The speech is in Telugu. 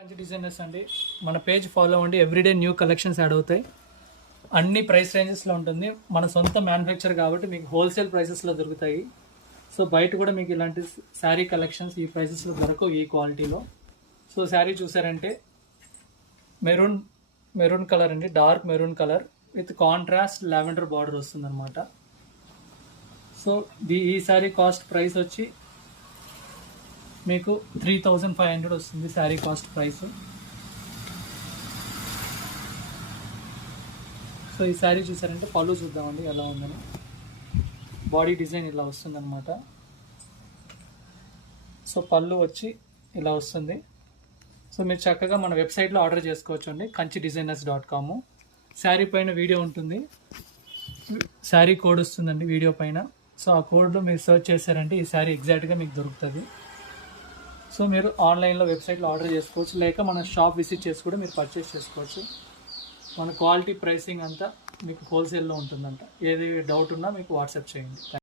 మంచి డిజైనర్స్ అండి, మన పేజ్ ఫాలో అవ్వండి. ఎవ్రీడే న్యూ కలెక్షన్స్ యాడ్ అవుతాయి. అన్ని ప్రైస్ రేంజెస్లో ఉంటుంది. మన సొంత మ్యానుఫ్యాక్చర్ కాబట్టి మీకు హోల్సేల్ ప్రైసెస్లో దొరుకుతాయి. సో బయట కూడా మీకు ఇలాంటి శారీ కలెక్షన్స్ ఈ ప్రైసెస్లో దొరకవు ఈ క్వాలిటీలో. సో శారీ చూసారంటే మెరూన్ కలర్ అండి, dark maroon colour with contrast lavender border వస్తుంది అనమాట. సో ఈ శారీ కాస్ట్ ప్రైస్ వచ్చి మీకు 3500 వస్తుంది శారీ కాస్ట్ ప్రైస్. సో ఈ శారీ చూసారంటే పళ్ళు చూద్దామండి ఎలా ఉందని. బాడీ డిజైన్ ఇలా వస్తుంది అనమాట. సో పళ్ళు వచ్చి ఇలా వస్తుంది. సో మీరు చక్కగా మన వెబ్సైట్లో ఆర్డర్ చేసుకోవచ్చు అండి, kanchidesigners.com. శారీ పైన వీడియో ఉంటుంది, శారీ కోడ్ వస్తుందండి వీడియో పైన. సో ఆ కోడ్లో మీరు సెర్చ్ చేశారంటే ఈ శారీ ఎగ్జాక్ట్గా మీకు దొరుకుతుంది. సో మీరు ఆన్లైన్లో వెబ్సైట్లో ఆర్డర్ చేసుకోవచ్చు, లేక మన షాప్ విజిట్ చేసి కూడా మీరు పర్చేస్ చేసుకోవచ్చు. మన క్వాలిటీ ప్రైసింగ్ అంతా మీకు హోల్సేల్లో ఉంటుందంట. ఏది డౌట్ ఉన్నా మీకు వాట్సాప్ చేయండి.